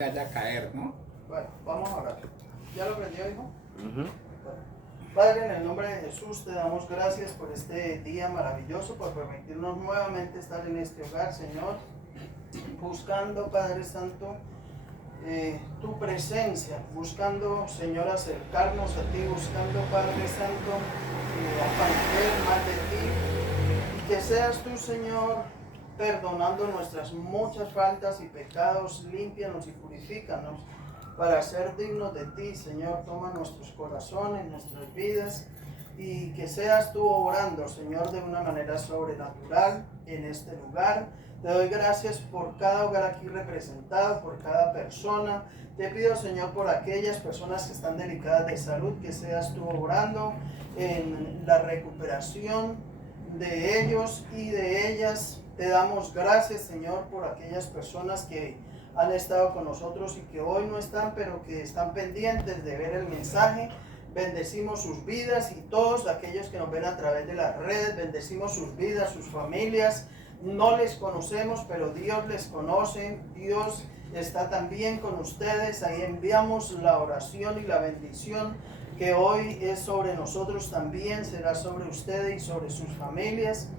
vaya caer, ¿no? Bueno, vamos a orar. ¿Ya lo aprendió, hijo? Bueno, Padre, en el nombre de Jesús te damos gracias por este día maravilloso, por permitirnos nuevamente estar en este hogar, Señor, buscando, Padre Santo, tu presencia, buscando, Señor, acercarnos a ti, buscando, Padre Santo, aprender más de ti, y que seas tú, Señor, perdonando nuestras muchas faltas y pecados, límpianos y purifícanos para ser dignos de ti, Señor. Toma nuestros corazones, nuestras vidas, y que seas tú obrando, Señor, de una manera sobrenatural en este lugar. Te doy gracias por cada hogar aquí representado, por cada persona. Te pido, Señor, por aquellas personas que están delicadas de salud, que seas tú obrando en la recuperación de ellos y de ellas. Te damos gracias, Señor, por aquellas personas que han estado con nosotros y que hoy no están, pero que están pendientes de ver el mensaje. Bendecimos sus vidas y todos aquellos que nos ven a través de las redes. Bendecimos sus vidas, sus familias. No les conocemos, pero Dios les conoce. Dios está también con ustedes. Ahí enviamos la oración y la bendición que hoy es sobre nosotros también, será sobre ustedes y sobre sus familias.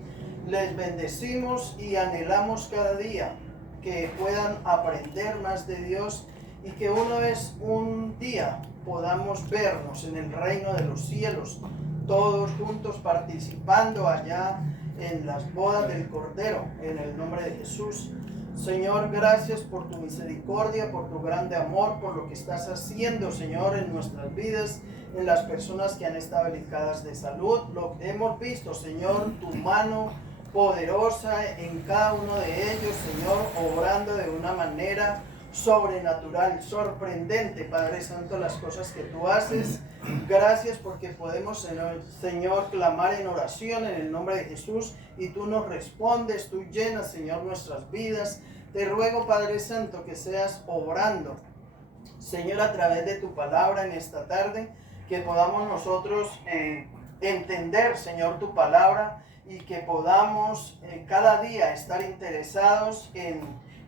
Les bendecimos y anhelamos cada día que puedan aprender más de Dios y que una vez un día podamos vernos en el reino de los cielos, todos juntos participando allá en las bodas del Cordero, en el nombre de Jesús. Señor, gracias por tu misericordia, por tu grande amor, por lo que estás haciendo, Señor, en nuestras vidas, en las personas que han estado delicadas de salud. Lo hemos visto, Señor, tu mano poderosa en cada uno de ellos, Señor, obrando de una manera sobrenatural, sorprendente, Padre Santo, las cosas que tú haces. Gracias porque podemos, Señor, clamar en oración en el nombre de Jesús y tú nos respondes, tú llenas, Señor, nuestras vidas. Te ruego, Padre Santo, que seas obrando, Señor, a través de tu palabra en esta tarde, que podamos nosotros entender, Señor, tu palabra y que podamos cada día estar interesados en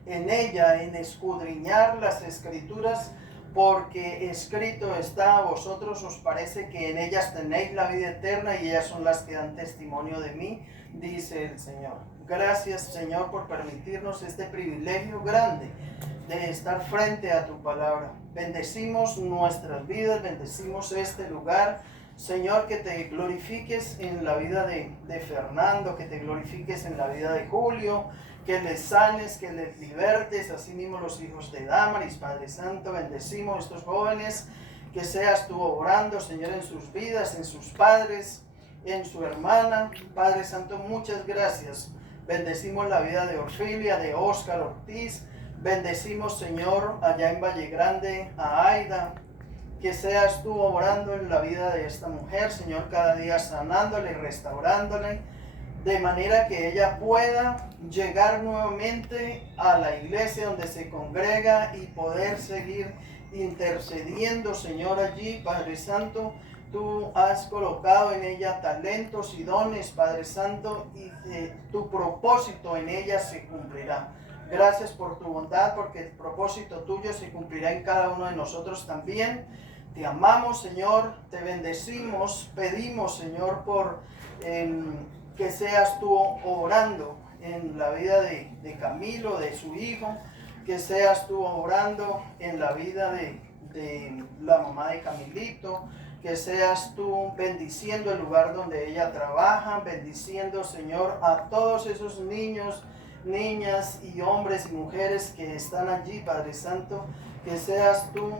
ella, en escudriñar las escrituras, porque escrito está: a vosotros os parece que en ellas tenéis la vida eterna y ellas son las que dan testimonio de mí, dice el Señor. Gracias, Señor, por permitirnos este privilegio grande de estar frente a tu palabra. Bendecimos nuestras vidas, bendecimos este lugar. Señor, que te glorifiques en la vida de Fernando, que te glorifiques en la vida de Julio, que les sanes, que les libertes, así mismo los hijos de Damaris, Padre Santo. Bendecimos a estos jóvenes, que seas tú obrando, Señor, en sus vidas, en sus padres, en su hermana. Padre Santo, muchas gracias. Bendecimos la vida de Orfilia, de Óscar Ortiz. Bendecimos, Señor, allá en Valle Grande, a Aida. Que seas tú obrando en la vida de esta mujer, Señor, cada día sanándole, restaurándole, de manera que ella pueda llegar nuevamente a la iglesia donde se congrega y poder seguir intercediendo, Señor, allí. Padre Santo, tú has colocado en ella talentos y dones, Padre Santo, y tu propósito en ella se cumplirá. Gracias por tu bondad, porque el propósito tuyo se cumplirá en cada uno de nosotros también. Te amamos, Señor, te bendecimos, pedimos, Señor, por que seas tú obrando en la vida de Camilo, de su hijo, que seas tú obrando en la vida de la mamá de Camilito, que seas tú bendiciendo el lugar donde ella trabaja, bendiciendo, Señor, a todos esos niños, niñas y hombres y mujeres que están allí, Padre Santo, que seas tú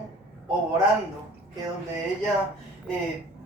obrando, que donde ella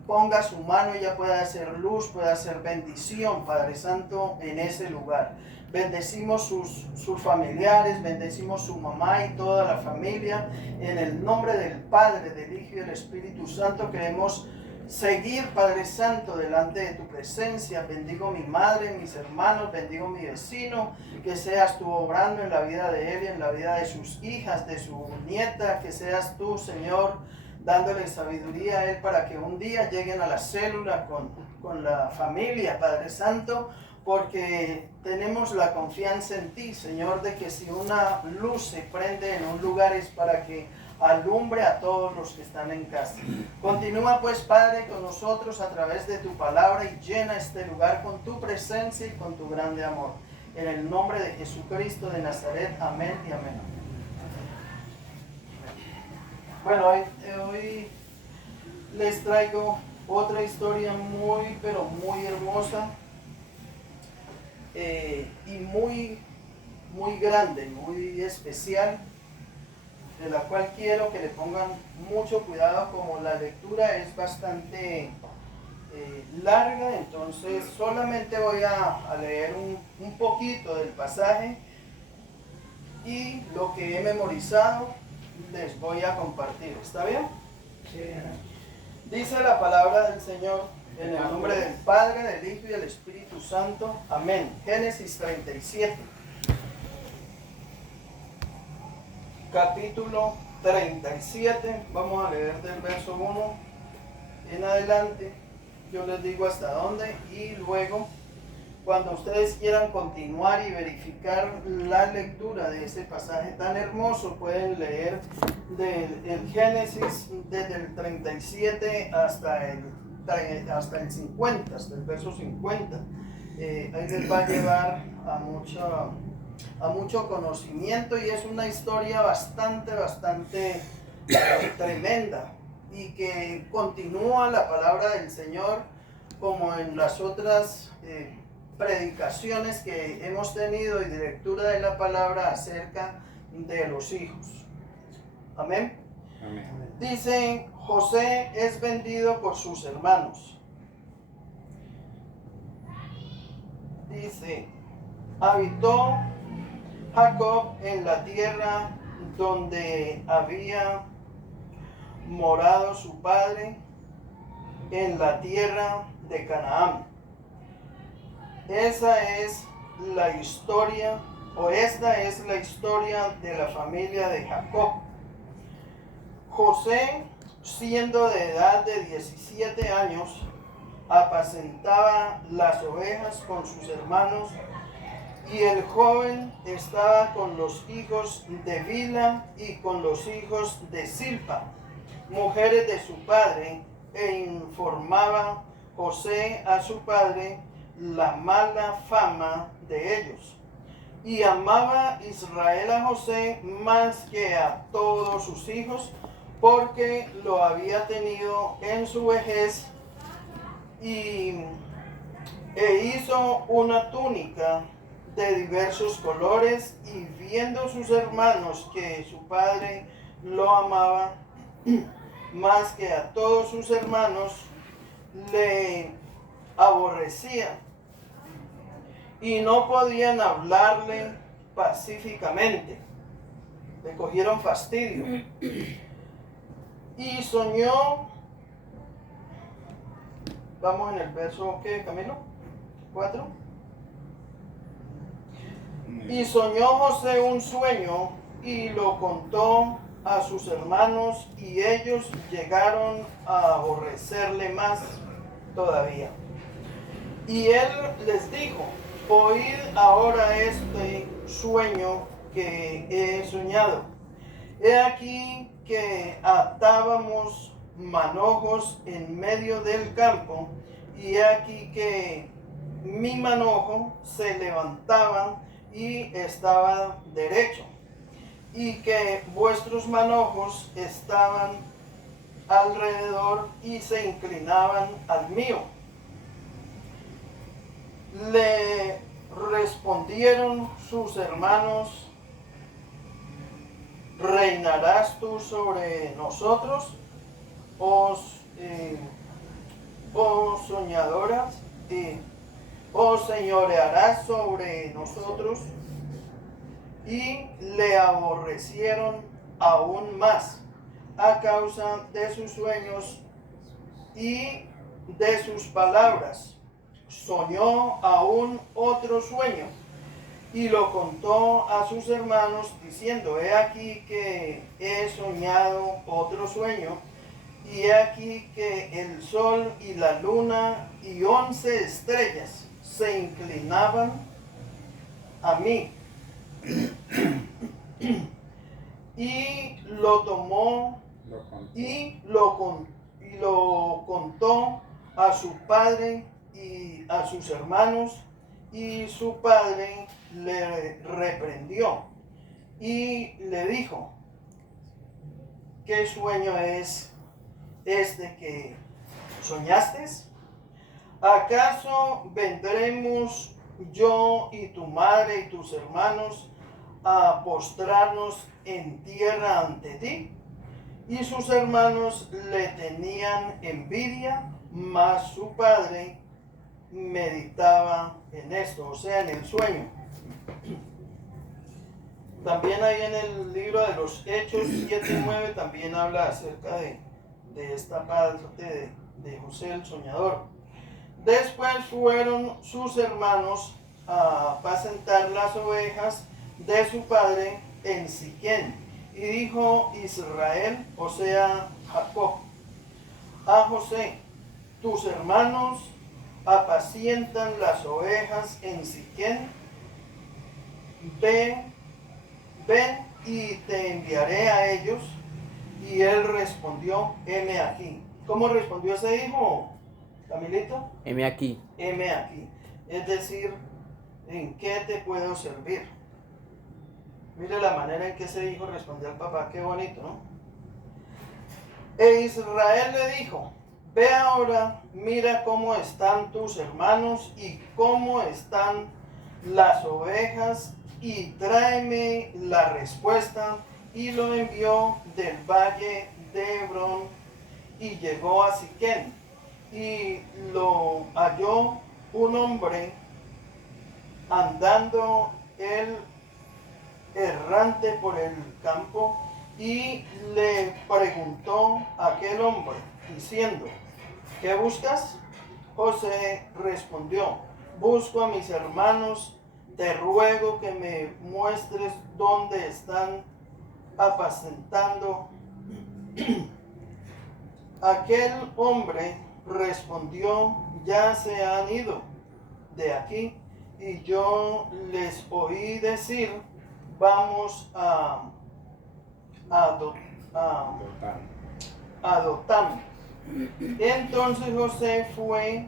ponga su mano, ella pueda hacer luz, pueda hacer bendición, Padre Santo, en ese lugar. Bendecimos sus familiares, bendecimos su mamá y toda la familia, en el nombre del Padre, del Hijo y del Espíritu Santo. Queremos seguir, Padre Santo, delante de tu presencia. Bendigo mi madre, mis hermanos, bendigo mi vecino, que seas tú obrando en la vida de él y en la vida de sus hijas, de su nieta, que seas tú, Señor, dándole sabiduría a él para que un día lleguen a la célula con la familia, Padre Santo, porque tenemos la confianza en ti, Señor, de que si una luz se prende en un lugar es para que alumbre a todos los que están en casa. Continúa pues, Padre, con nosotros a través de tu palabra y llena este lugar con tu presencia y con tu grande amor. En el nombre de Jesucristo de Nazaret, amén y amén. Bueno, hoy les traigo otra historia muy, pero muy hermosa y muy grande, muy especial, de la cual quiero que le pongan mucho cuidado. Como la lectura es bastante larga, entonces solamente voy a leer un poquito del pasaje y lo que he memorizado les voy a compartir. ¿Está bien? Sí. Dice la palabra del Señor en el nombre del Padre, del Hijo y del Espíritu Santo. Amén. Génesis 37. Capítulo 37. Vamos a leer del verso 1 en adelante. Yo les digo hasta dónde y luego, cuando ustedes quieran continuar y verificar la lectura de ese pasaje tan hermoso, pueden leer del Génesis desde el 37 hasta el 50, hasta el verso 50. Ahí les va a llevar a mucho conocimiento, y es una historia bastante tremenda, y que continúa la palabra del Señor como en las otras predicaciones que hemos tenido y de lectura de la palabra acerca de los hijos. Amén. Amén. Dice: José es vendido por sus hermanos. Dice: habitó Jacob en la tierra donde había morado su padre, en la tierra de Canaán. Esta es la historia de la familia de Jacob. José, siendo de edad de 17 años, apacentaba las ovejas con sus hermanos, y el joven estaba con los hijos de Bilha y con los hijos de Zilpa, mujeres de su padre, e informaba José a su padre la mala fama de ellos. Y amaba Israel a José más que a todos sus hijos, porque lo había tenido en su vejez, e hizo una túnica de diversos colores, y viendo sus hermanos que su padre lo amaba más que a todos sus hermanos, le aborrecían y no podían hablarle pacíficamente. Le cogieron fastidio. Y soñó, vamos en el verso, ¿qué, Camilo? 4. Y soñó José un sueño y lo contó a sus hermanos, y ellos llegaron a aborrecerle más todavía. Y él les dijo: oíd ahora este sueño que he soñado. He aquí que atábamos manojos en medio del campo, y he aquí que mi manojo se levantaba y estaba derecho, y que vuestros manojos estaban alrededor y se inclinaban al mío. Le respondieron sus hermanos: ¿reinarás tú sobre nosotros, oh soñadoras? ¿O señorearás sobre nosotros? Y le aborrecieron aún más a causa de sus sueños y de sus palabras. Soñó aún otro sueño y lo contó a sus hermanos, diciendo: he aquí que he soñado otro sueño, y he aquí que el sol y la luna y 11 estrellas se inclinaban a mí. Y lo tomó y lo contó a su padre y a sus hermanos, y su padre le reprendió y le dijo: ¿qué sueño es este que soñaste? ¿Acaso vendremos yo y tu madre y tus hermanos a postrarnos en tierra ante ti? Y sus hermanos le tenían envidia, mas su padre meditaba en esto, o sea, en el sueño. También ahí en el libro de los Hechos 7:9 también habla acerca de esta parte de José el soñador. Después fueron sus hermanos a apacentar las ovejas de su padre en Siquén. Y dijo Israel, o sea, Jacob, a José: tus hermanos apacientan las ovejas en Siquén. Ven y te enviaré a ellos. Y él respondió: heme aquí. ¿Cómo respondió ese hijo, Camilito? Heme aquí. Heme aquí. Es decir, ¿en qué te puedo servir? Mire la manera en que ese hijo respondió al papá, qué bonito, ¿no? E Israel le dijo: ve ahora, mira cómo están tus hermanos y cómo están las ovejas, y tráeme la respuesta. Y lo envió del valle de Hebrón, y llegó a Siquén, y lo halló un hombre andando él errante por el campo, y le preguntó a aquel hombre diciendo: ¿qué buscas? José respondió: busco a mis hermanos, te ruego que me muestres dónde están apacentando. Aquel hombre respondió: ya se han ido de aquí, y yo les oí decir: vamos a Dotán. Entonces José fue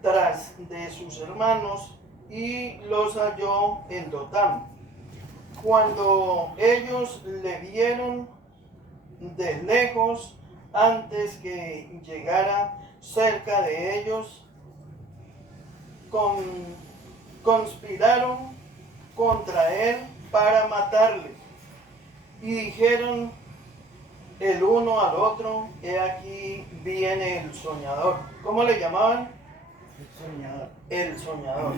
tras de sus hermanos y los halló en Dotán. Cuando ellos le vieron de lejos, antes que llegara cerca de ellos, conspiraron contra él para matarle, y dijeron el uno al otro: he aquí viene el soñador. ¿Cómo le llamaban? El soñador. El soñador.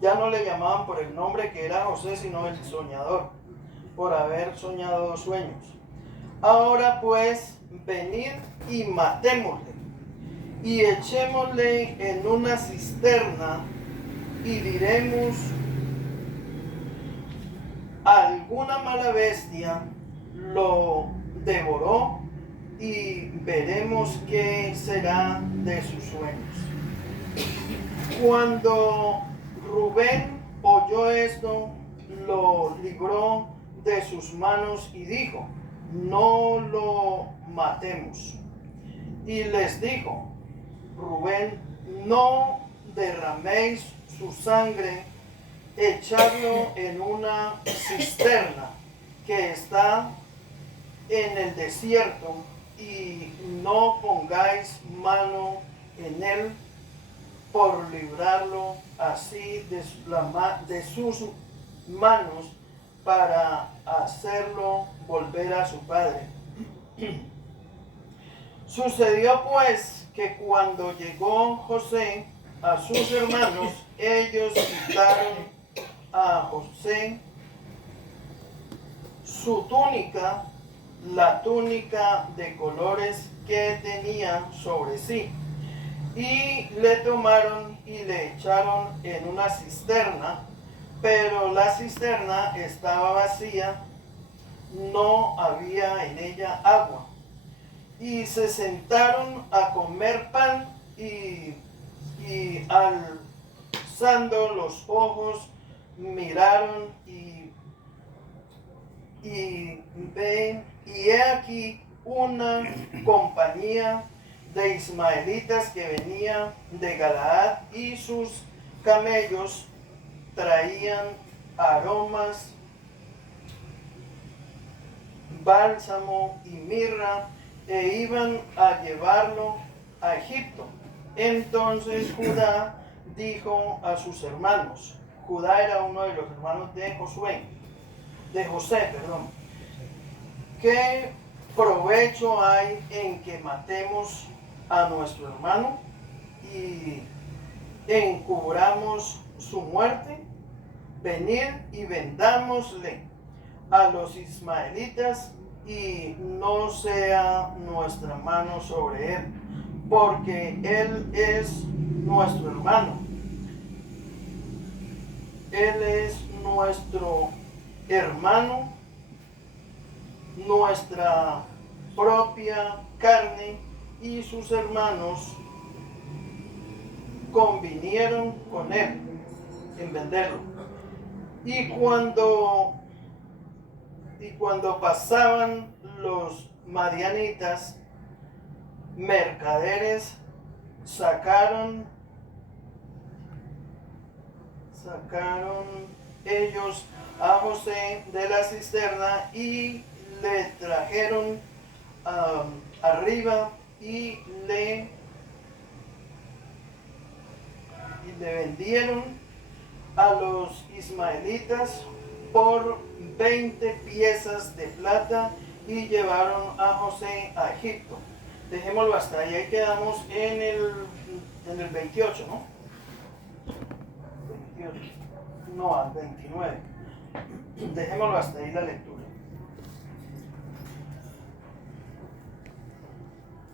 Ya no le llamaban por el nombre que era José, sino el soñador, por haber soñado sueños. Ahora pues, venid y matémosle, y echémosle en una cisterna, y diremos: alguna mala bestia lo devoró, y veremos qué será de sus sueños. Cuando Rubén oyó esto, lo libró de sus manos y dijo: no lo matemos. Y les dijo Rubén: no derraméis su sangre, echadlo en una cisterna que está en el desierto, y no pongáis mano en él, por librarlo así de sus manos, para hacerlo volver a su padre. Sucedió pues que cuando llegó José a sus hermanos, ellos quitaron a José su túnica, la túnica de colores que tenía sobre sí, y le tomaron y le echaron en una cisterna, pero la cisterna estaba vacía, no había en ella agua. Y se sentaron a comer pan y y alzando los ojos miraron y he aquí una compañía de ismaelitas que venía de Galaad, y sus camellos traían aromas, bálsamo y mirra, e iban a llevarlo a Egipto. Entonces Judá dijo a sus hermanos, Judá era uno de los hermanos de José, ¿qué provecho hay en que matemos a nuestro hermano y encubramos su muerte? Venid y vendámosle a los ismaelitas, y no sea nuestra mano sobre él, porque él es nuestro hermano. Él es nuestro hermano, nuestra propia carne, y sus hermanos convinieron con él en venderlo. Y cuando pasaban los madianitas, mercaderes, sacaron ellos a José de la cisterna y le trajeron arriba y le vendieron a los ismaelitas por 20 piezas de plata, y llevaron a José a Egipto. Dejémoslo hasta ahí. Ahí quedamos en el 28, ¿no? 28. No, al 29. Dejémoslo hasta ahí la lectura.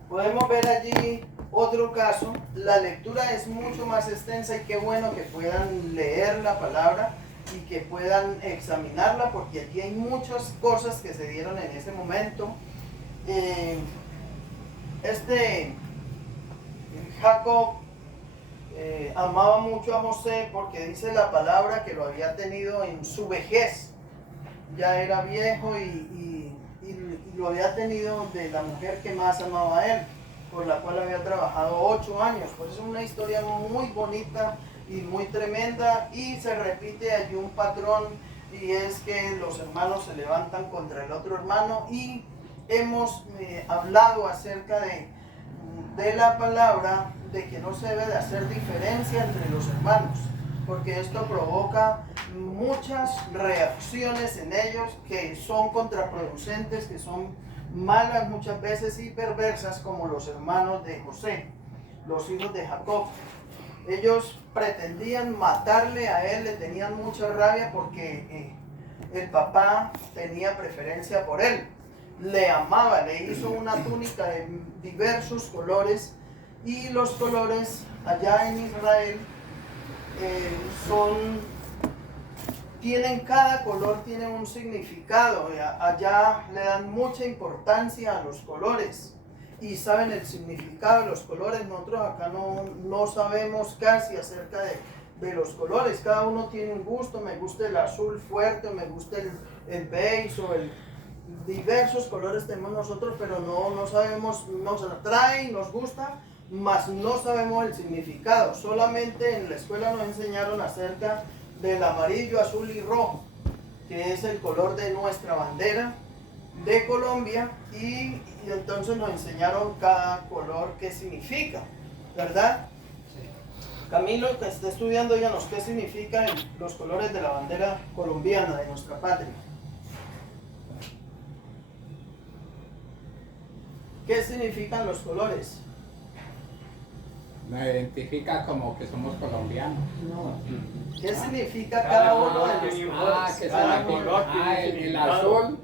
Podemos ver allí otro caso. La lectura es mucho más extensa, y qué bueno que puedan leer la palabra y que puedan examinarla, porque aquí hay muchas cosas que se dieron en ese momento. Jacob amaba mucho a José, porque dice la palabra que lo había tenido en su vejez. Ya era viejo y lo había tenido de la mujer que más amaba a él, por la cual había trabajado 8 años. Por eso es una historia muy bonita y muy tremenda, y se repite allí un patrón, y es que los hermanos se levantan contra el otro hermano. Y hemos hablado acerca de la palabra, de que no se debe de hacer diferencia entre los hermanos, porque esto provoca muchas reacciones en ellos que son contraproducentes, que son malas muchas veces y perversas, como los hermanos de José, los hijos de Jacob. Ellos pretendían matarle a él, le tenían mucha rabia porque el papá tenía preferencia por él, le amaba, le hizo una túnica de diversos colores, y los colores allá en Israel cada color tiene un significado. Allá le dan mucha importancia a los colores y saben el significado de los colores. Nosotros acá no sabemos casi acerca de los colores. Cada uno tiene un gusto. Me gusta el azul fuerte, me gusta el beige, o diversos colores tenemos nosotros, pero no sabemos, nos atrae y nos gusta, mas no sabemos el significado. Solamente en la escuela nos enseñaron acerca del amarillo, azul y rojo, que es el color de nuestra bandera de Colombia, y entonces nos enseñaron cada color qué significa, ¿verdad? Camilo, que está estudiando, díganos qué significan los colores de la bandera colombiana de nuestra patria. ¿Qué significan los colores? Nos identifica como que somos colombianos. No. ¿Qué significa cada uno de los colores? ¿Qué significa? El azul.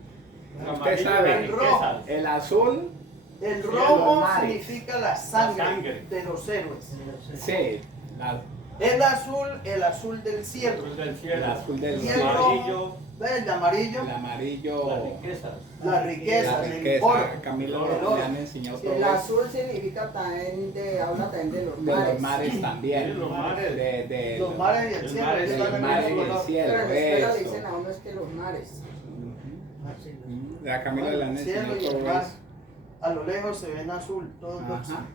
Usted sabe. El rojo. El azul. El rojo significa la sangre de los héroes. Sí. El azul del cielo. El azul del Y el rojo, El amarillo, El amarillo. Las riquezas. las riquezas, La el riqueza. oro. Camilo El oro. le han enseñado Sí, todo el eso. azul significa también habla también de los De mares. los mares también. Sí, los mares. De Los mares y el el cielo. mar ellos y dan el el mar mismo y el color. cielo. Pero en la escuela le Eso. dicen a uno es que los mares. Ujú. A Camilo le han El cielo enseñado y el todo mar. eso. A lo lejos se ven azul, todos los. Ajá.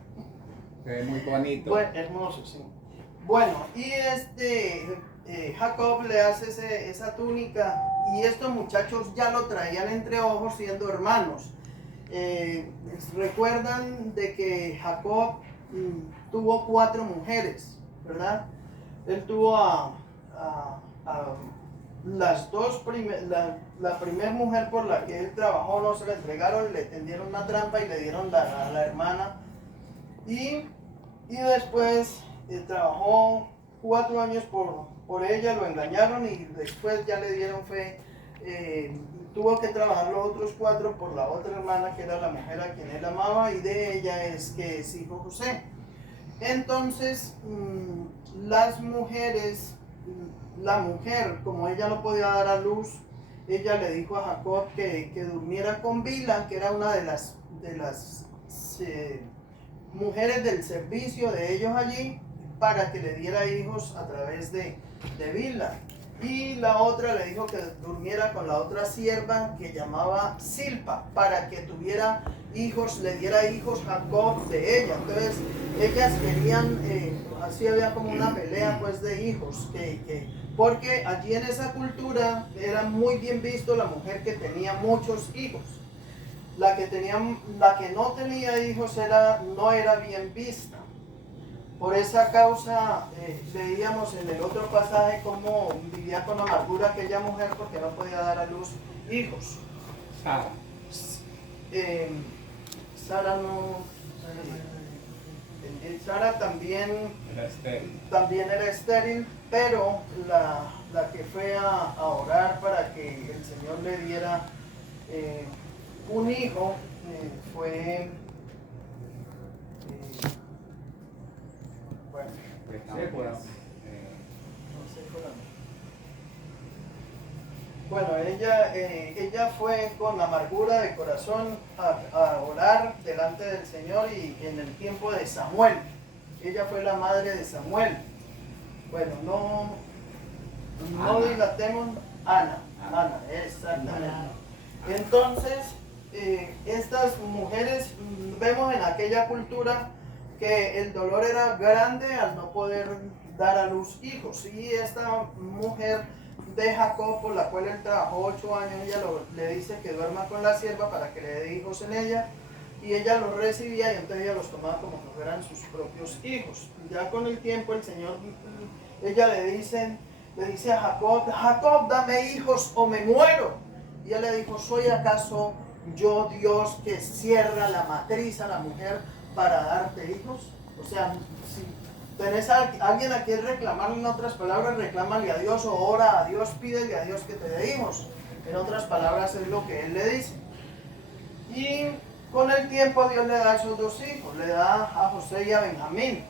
Se ve muy bonito. Bueno, hermoso, sí. Bueno, y Jacob le hace esa túnica y estos muchachos ya lo traían entre ojos siendo hermanos. Recuerdan de que Jacob tuvo 4 mujeres, ¿verdad? Él tuvo a las dos la primera mujer por la que él trabajó, no se la entregaron, le tendieron una trampa y le dieron a la hermana. Y después trabajó 4 años por ella, lo engañaron y después ya le dieron fe. Tuvo que trabajar los otros 4 por la otra hermana que era la mujer a quien él amaba y de ella es que es hijo José. Entonces las mujeres, la mujer como ella no podía dar a luz, ella le dijo a Jacob que durmiera con Bilha, que era una de las mujeres del servicio de ellos allí, para que le diera hijos a través de Bilha. Y la otra le dijo que durmiera con la otra sierva que llamaba Silpa, para que tuviera hijos, le diera hijos Jacob de ella. Entonces ellas querían, así había como una pelea pues de hijos, porque allí en esa cultura era muy bien visto la mujer que tenía muchos hijos. La que no tenía hijos no era bien vista. Por esa causa veíamos en el otro pasaje cómo vivía con amargura aquella mujer porque no podía dar a luz hijos. Sara. Sara no. Sara también era estéril, pero la que fue a orar para que el Señor le diera un hijo fue. Bueno, Bueno, ella fue con amargura de corazón a orar delante del Señor y en el tiempo de Samuel. Ella fue la madre de Samuel. Bueno, no dilatemos. Ana, exactamente. Entonces, estas mujeres, vemos en aquella cultura que el dolor era grande al no poder dar a luz hijos. Y esta mujer de Jacob, por la cual él trabajó 8 años, ella le dice que duerma con la sierva para que le dé hijos en ella. Y ella los recibía y entonces ella los tomaba como si fueran sus propios hijos. Ya con el tiempo el Señor, ella le dice a Jacob, Jacob, dame hijos o me muero. Y él le dijo, ¿soy acaso yo Dios que cierra la matriz a la mujer para darte hijos? O sea, si tenés a alguien a quien reclamarle, en otras palabras, reclámale a Dios o ora a Dios, pídele a Dios que te dé hijos. En otras palabras es lo que él le dice. Y con el tiempo Dios le da a esos 2 hijos, le da a José y a Benjamín.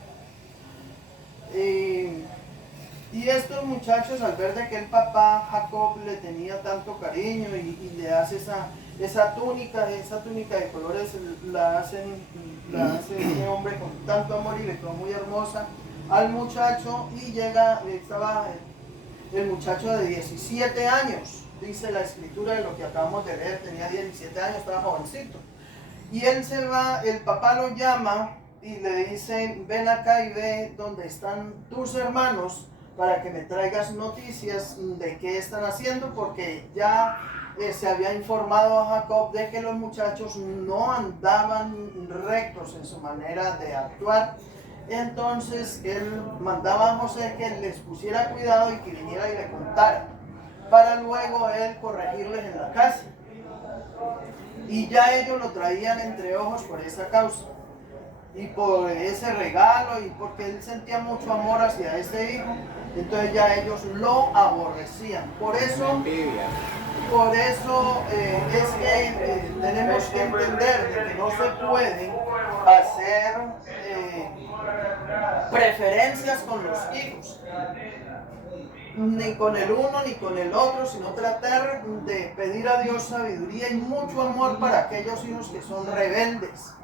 Y estos muchachos, al ver de que el papá Jacob le tenía tanto cariño y le hace esa túnica de colores, la hace este hombre con tanto amor y le quedó muy hermosa al muchacho, y estaba el muchacho de 17 años, dice la escritura de lo que acabamos de leer, tenía 17 años, estaba jovencito. Y él se va, el papá lo llama y le dice, ven acá y ve dónde están tus hermanos para que me traigas noticias de qué están haciendo, porque ya se había informado a Jacob de que los muchachos no andaban rectos en su manera de actuar. Entonces él mandaba a José que les pusiera cuidado y que viniera y le contara, para luego él corregirles en la casa. Y ya ellos lo traían entre ojos por esa causa y por ese regalo y porque él sentía mucho amor hacia ese hijo. Entonces ya ellos lo aborrecían. Por eso es que tenemos que entender de que no se pueden hacer preferencias con los hijos. ni con el uno ni con el otro, sino tratar de pedir a Dios sabiduría y mucho amor para aquellos hijos que son rebeldes.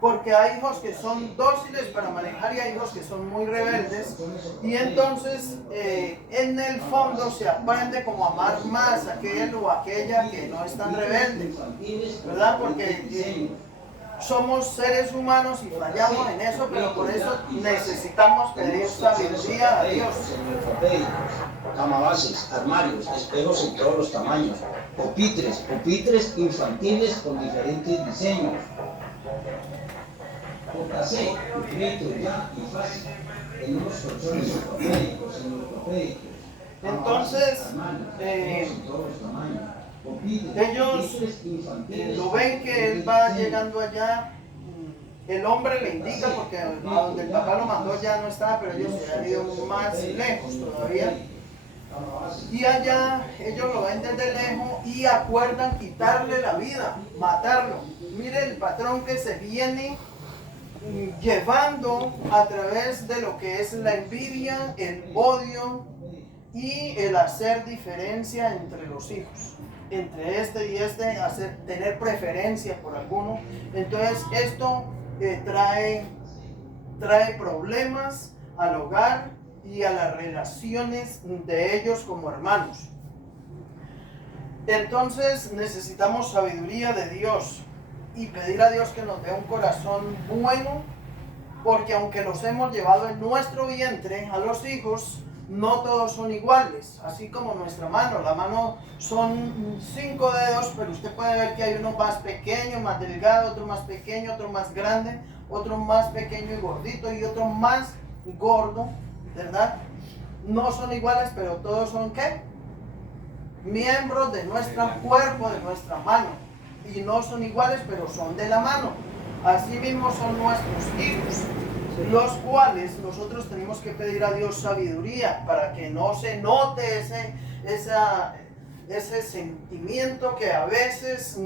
Porque hay hijos que son dóciles para manejar y hay hijos que son muy rebeldes. Y entonces en el fondo se aprende como amar más a aquel o aquella que no es tan rebelde, ¿verdad? Porque somos seres humanos y fallamos en eso, pero por eso necesitamos pedir sabiduría a Dios. Camabases, armarios, espejos en todos los tamaños, pupitres infantiles con diferentes diseños. Póngase, escrito ya y fácil, en unos colchones ortopédicos, Entonces, ellos lo ven que él va llegando allá. El hombre le indica, porque a donde el papá lo mandó ya no estaba, pero ellos se han ido más lejos todavía. Y allá ellos lo ven desde lejos y acuerdan quitarle la vida, matarlo. Mire el patrón que se viene llevando a través de lo que es la envidia, el odio y el hacer diferencia entre los hijos, entre este y este, tener preferencia por alguno. Entonces esto trae problemas al hogar y a las relaciones de ellos como hermanos. Entonces necesitamos sabiduría de Dios y pedir a Dios que nos dé un corazón bueno, porque aunque los hemos llevado en nuestro vientre a los hijos, no todos son iguales, así como nuestra mano. La mano son 5 dedos, pero usted puede ver que hay uno más pequeño, más delgado, otro más pequeño, otro más grande, otro más pequeño y gordito y otro más gordo, ¿verdad? No son iguales, pero todos son ¿qué? Miembros de nuestro cuerpo, de nuestra mano. Y no son iguales, pero son de la mano. Así mismo son nuestros hijos, los cuales nosotros tenemos que pedir a Dios sabiduría para que no se note ese sentimiento que a veces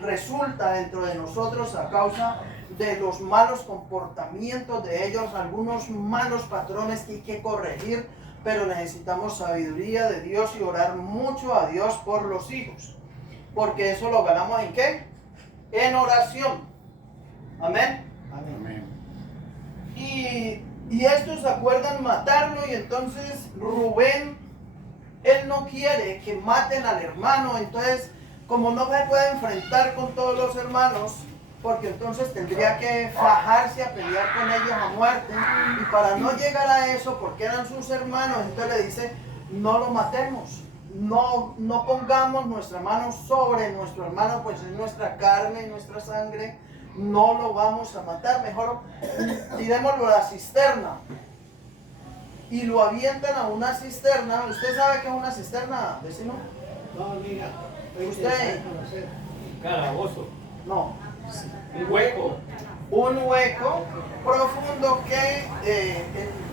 resulta dentro de nosotros a causa de los malos comportamientos de ellos, algunos malos patrones que hay que corregir, pero necesitamos sabiduría de Dios y orar mucho a Dios por los hijos. Porque eso lo ganamos ¿en qué? En oración. Amén. Amén. Y estos acuerdan matarlo y entonces Rubén, él no quiere que maten al hermano. Entonces, como no se puede enfrentar con todos los hermanos, porque entonces tendría que fajarse a pelear con ellos a muerte. Y para no llegar a eso, porque eran sus hermanos, entonces le dice, no lo matemos. No pongamos nuestra mano sobre nuestro hermano, pues es nuestra carne, nuestra sangre. No lo vamos a matar, mejor tirémoslo a la cisterna. Y lo avientan a una cisterna. ¿Usted sabe qué es una cisterna, vecino? No, mira. ¿Usted? Calabozo. No. Un hueco. Un hueco profundo que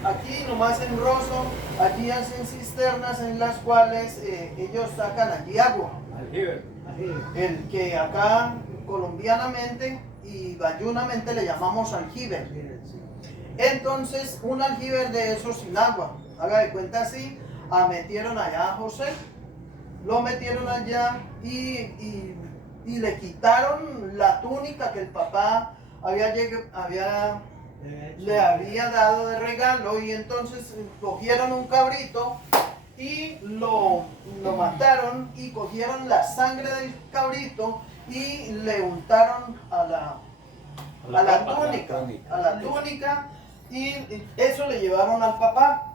aquí nomás en Rosso, allí hacen cisternas en las cuales ellos sacan allí agua. Aljibe. El que acá colombianamente y bayunamente le llamamos aljibe. Entonces un aljibe de esos sin agua, haga de cuenta así, metieron allá a José, lo metieron allá y le quitaron la túnica que el papá le había dado de regalo, y entonces cogieron un cabrito y lo mataron y cogieron la sangre del cabrito y le untaron a la túnica y eso le llevaron al papá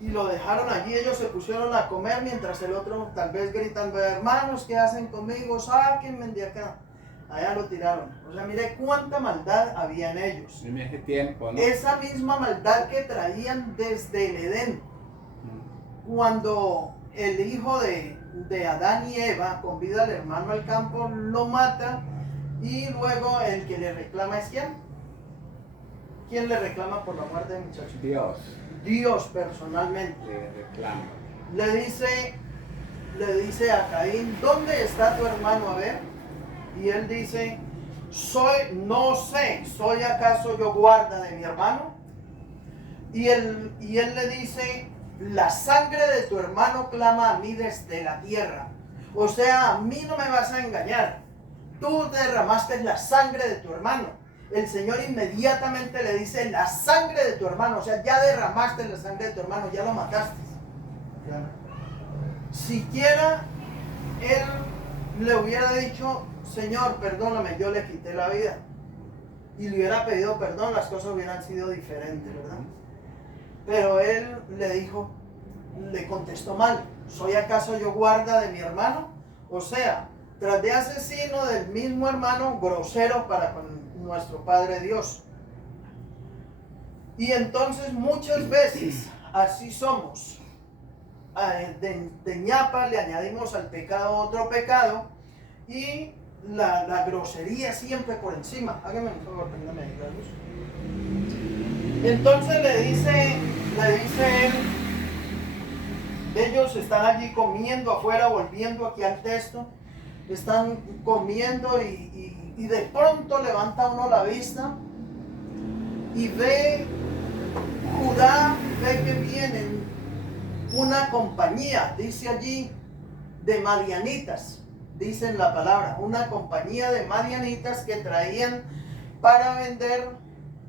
y lo dejaron allí. Ellos se pusieron a comer mientras el otro tal vez gritando, hermanos, ¿qué hacen conmigo? Sáquenme de acá. Allá lo tiraron. O sea, mire cuánta maldad había en ellos. En ese tiempo, ¿no? Esa misma maldad que traían desde el Edén. Cuando el hijo de Adán y Eva convida al hermano al campo, lo mata, y luego el que le reclama es ¿quién? ¿Quién le reclama por la muerte del muchacho? Dios Dios personalmente. le reclama. Le dice a Caín, ¿dónde está tu hermano? A ver. Y él dice, no sé, ¿soy acaso yo guarda de mi hermano? Y él le dice, la sangre de tu hermano clama a mí desde la tierra. O sea, a mí no me vas a engañar. Tú derramaste la sangre de tu hermano. El Señor inmediatamente le dice, la sangre de tu hermano. O sea, ya derramaste la sangre de tu hermano, ya lo mataste. Siquiera él le hubiera dicho, Señor, perdóname, yo le quité la vida. Y le hubiera pedido perdón, las cosas hubieran sido diferentes, ¿verdad? Pero él le dijo, le contestó mal. ¿Soy acaso yo guarda de mi hermano? O sea, tras de asesino del mismo hermano, grosero para con nuestro Padre Dios. Y entonces muchas veces así somos. De ñapa le añadimos al pecado otro pecado y la grosería siempre por encima. Hágame un favor, préndame ahí la luz. Entonces le dice él, ellos están allí comiendo afuera, volviendo aquí al texto, están comiendo y de pronto levanta uno la vista y ve Judá, ve que vienen una compañía, dice allí, de madianitas, dice en la palabra, una compañía de madianitas que traían para vender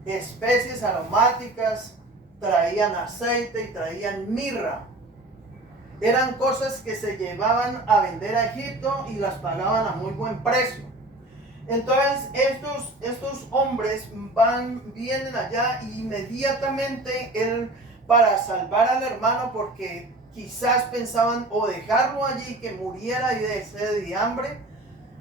especies aromáticas, traían aceite y traían mirra. Eran cosas que se llevaban a vender a Egipto y las pagaban a muy buen precio. Entonces estos hombres vienen allá y inmediatamente él, para salvar al hermano, porque quizás pensaban o dejarlo allí que muriera y de sed y hambre,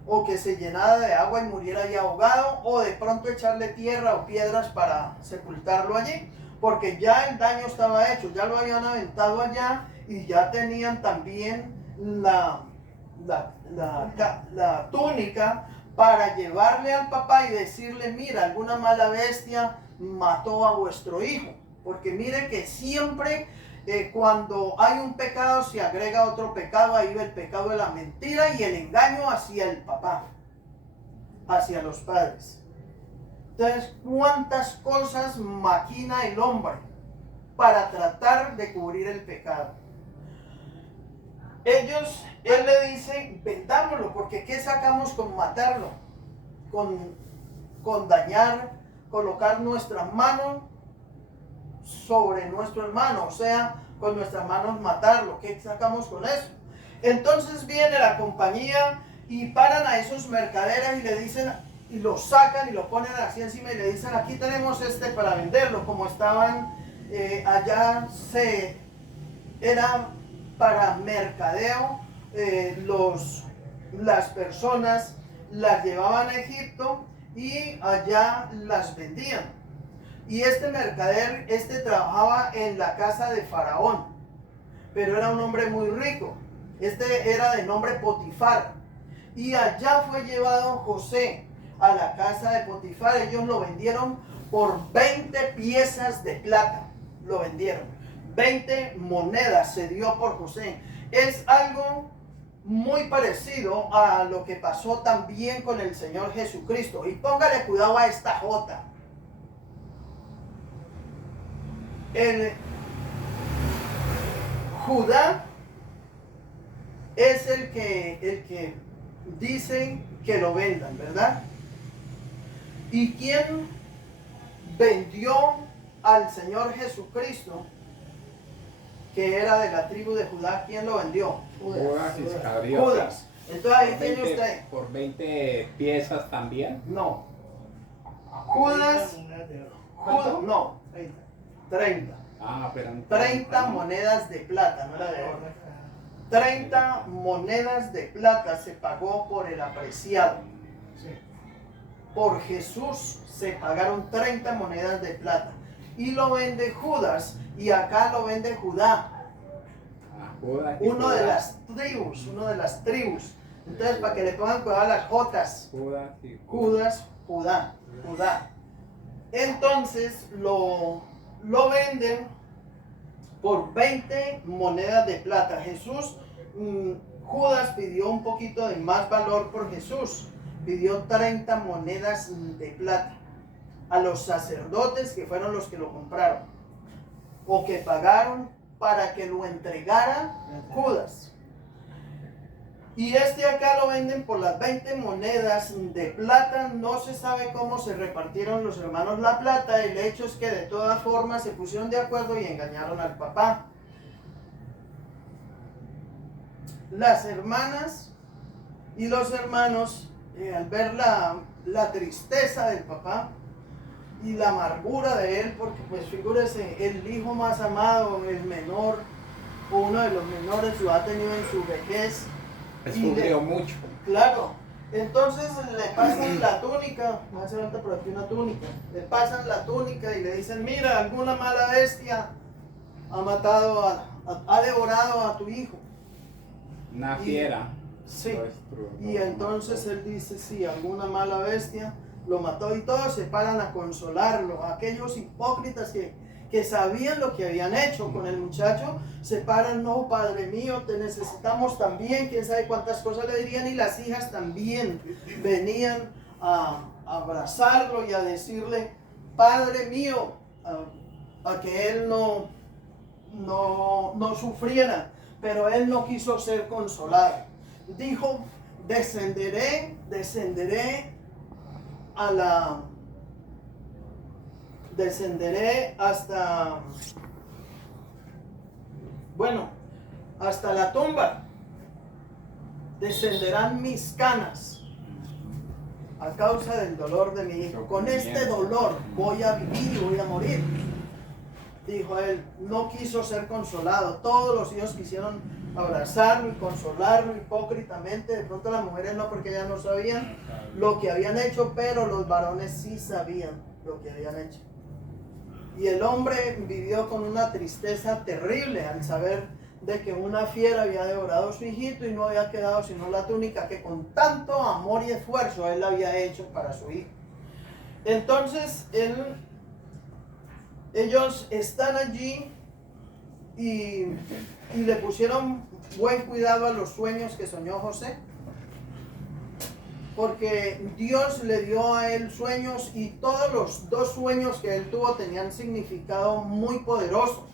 o que se llenara de agua y muriera ahí ahogado, o de pronto echarle tierra o piedras para sepultarlo allí, porque ya el daño estaba hecho, ya lo habían aventado allá y ya tenían también la túnica para llevarle al papá y decirle, mira, alguna mala bestia mató a vuestro hijo. Porque mire que siempre cuando hay un pecado se agrega otro pecado. Ahí va el pecado de la mentira y el engaño hacia el papá, hacia los padres. Entonces, ¿cuántas cosas maquina el hombre para tratar de cubrir el pecado? Él le dice, vendámoslo, porque ¿qué sacamos con matarlo? Con dañar, colocar nuestra mano sobre nuestro hermano, o sea, con nuestras manos matarlo. ¿Qué sacamos con eso? Entonces viene la compañía y paran a esos mercaderes y le dicen, y lo sacan y lo ponen así encima y le dicen, aquí tenemos para venderlo. Como estaban allá, era para mercadeo, las personas las llevaban a Egipto y allá las vendían. Y este mercader, trabajaba en la casa de Faraón, pero era un hombre muy rico. Era de nombre Potifar. Y allá fue llevado José a la casa de Potifar. Ellos lo vendieron por 20 piezas de plata. Lo vendieron. 20 monedas se dio por José. Es algo muy parecido a lo que pasó también con el Señor Jesucristo. Y póngale cuidado a esta J. Judá es el que dicen que lo vendan, ¿verdad? ¿Y quién vendió al Señor Jesucristo, que era de la tribu de Judá? ¿Quién lo vendió? Judas Iscariote. Judas. Entonces ahí tiene usted. ¿Por 20 piezas también? No. Judas, no. 30. Ah, pero 30 monedas de plata, no era de oro. 30 monedas de plata se pagó por el apreciado. Por Jesús se pagaron 30 monedas de plata. Y lo vende Judas, y acá lo vende Judá. Judas Uno de las tribus. Entonces, para que le pongan cuidado a las jotas. Judas, Judá. Entonces, lo venden por 20 monedas de plata. Judas pidió un poquito de más valor por Jesús. Pidió 30 monedas de plata a los sacerdotes, que fueron los que lo compraron o que pagaron para que lo entregara Judas. Y este acá lo venden por las 20 monedas de plata. No se sabe cómo se repartieron los hermanos la plata. El hecho es que de todas formas se pusieron de acuerdo y engañaron al papá. Las hermanas y los hermanos, al ver la tristeza del papá y la amargura de él, porque pues figúrese, el hijo más amado, el menor, o uno de los menores, lo ha tenido en su vejez. Sufrió mucho. Claro, entonces le pasan la túnica, me hace falta por aquí una túnica, le pasan la túnica y le dicen, mira, alguna mala bestia ha matado, ha devorado a tu hijo. Una fiera. Sí, Lo destruyó. y entonces él dice, sí, alguna mala bestia lo mató, y todos se paran a consolarlo. Aquellos hipócritas que sabían lo que habían hecho con el muchacho, se paran, no, padre mío, te necesitamos también, quién sabe cuántas cosas le dirían, y las hijas también venían a abrazarlo y a decirle, padre mío, a que él no sufriera, pero él no quiso ser consolado. Dijo, descenderé hasta, hasta la tumba. Descenderán mis canas a causa del dolor de mi hijo. Con este dolor voy a vivir y voy a morir. Dijo él, no quiso ser consolado. Todos los hijos quisieron abrazarlo y consolarlo hipócritamente. De pronto las mujeres no, porque ellas no sabían lo que habían hecho, pero los varones sí sabían lo que habían hecho. Y el hombre vivió con una tristeza terrible al saber de que una fiera había devorado a su hijito y no había quedado sino la túnica que con tanto amor y esfuerzo él había hecho para su hijo. Entonces ellos están allí y le pusieron buen cuidado a los sueños que soñó José, porque Dios le dio a él sueños, y todos los 2 sueños que él tuvo tenían significado muy poderosos.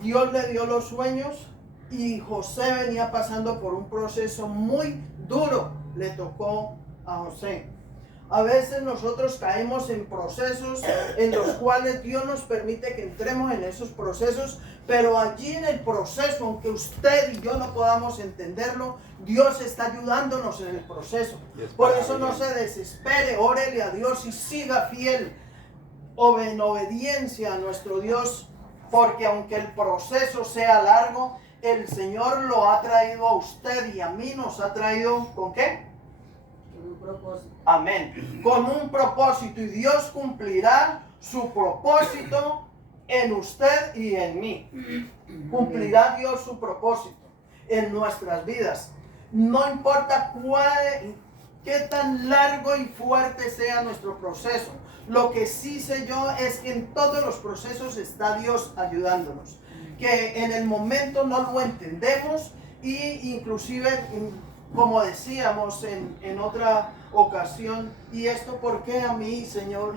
Dios le dio los sueños y José venía pasando por un proceso muy duro, le tocó a José. A veces nosotros caemos en procesos en los cuales Dios nos permite que entremos en esos procesos, pero allí en el proceso, aunque usted y yo no podamos entenderlo, Dios está ayudándonos en el proceso. Por eso no se desespere, órele a Dios y siga fiel en obediencia a nuestro Dios, porque aunque el proceso sea largo, el Señor lo ha traído a usted y a mí, nos ha traído ¿con qué? Un propósito. Amén. Con un propósito, y Dios cumplirá su propósito en usted y en mí. Cumplirá Dios su propósito en nuestras vidas. No importa qué tan largo y fuerte sea nuestro proceso. Lo que sí sé yo es que en todos los procesos está Dios ayudándonos. Que en el momento no lo entendemos, y inclusive, como decíamos en otra ocasión, ¿y esto por qué a mí, Señor?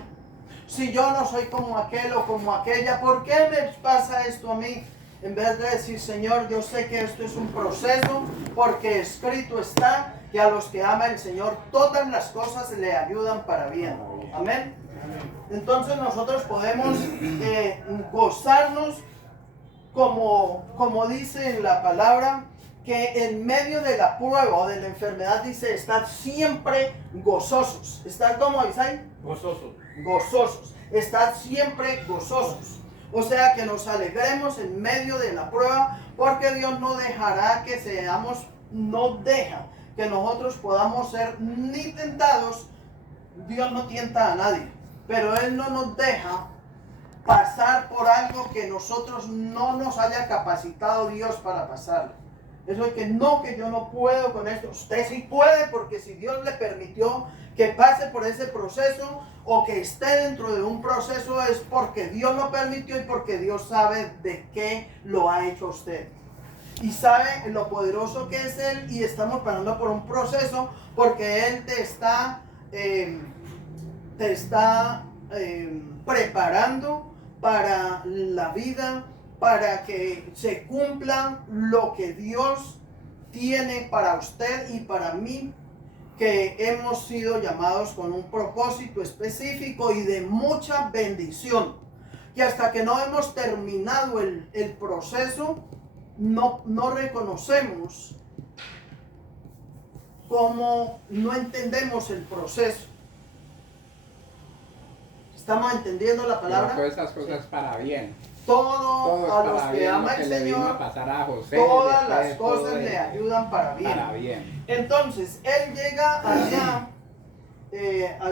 Si yo no soy como aquel o como aquella, ¿por qué me pasa esto a mí? En vez de decir, Señor, yo sé que esto es un proceso, porque escrito está que a los que ama el Señor todas las cosas le ayudan para bien. Amén. Entonces nosotros podemos gozarnos, como dice en la palabra, que en medio de la prueba o de la enfermedad dice, estad siempre gozosos. ¿Estad como dice? Gozosos. Gozosos. Estad siempre gozosos. O sea, que nos alegremos en medio de la prueba, porque Dios no dejará que no deja que nosotros podamos ser ni tentados. Dios no tienta a nadie, pero Él no nos deja pasar por algo que nosotros no nos haya capacitado Dios para pasarlo. Eso es que yo no puedo con esto. Usted sí puede, porque si Dios le permitió que pase por ese proceso o que esté dentro de un proceso, es porque Dios lo permitió y porque Dios sabe de qué lo ha hecho usted. Y sabe lo poderoso que es Él, y estamos pasando por un proceso porque Él te está preparando para la vida para que se cumpla lo que Dios tiene para usted y para mí, que hemos sido llamados con un propósito específico y de mucha bendición. Y hasta que no hemos terminado el proceso, no reconocemos cómo no entendemos el proceso. ¿Estamos entendiendo la palabra? Pero todas estas cosas para bien. Todo a los que ama el le vino a Señor, pasar a José, todas después de las todo cosas le esto, ayudan para bien. para bien. Entonces, él llega allá, a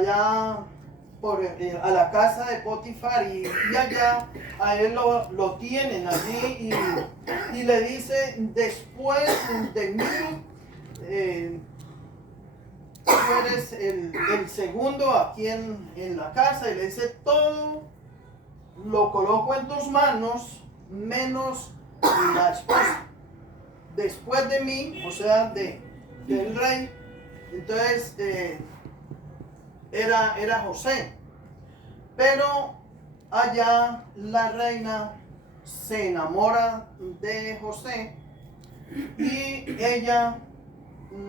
la casa de Potifar y allá a él lo tienen allí y le dice, después de mí, tú eres el segundo aquí en la casa, y le dice, todo lo coloco en tus manos, menos la esposa. Después de mí, o sea, del rey, entonces era José. Pero allá la reina se enamora de José y ella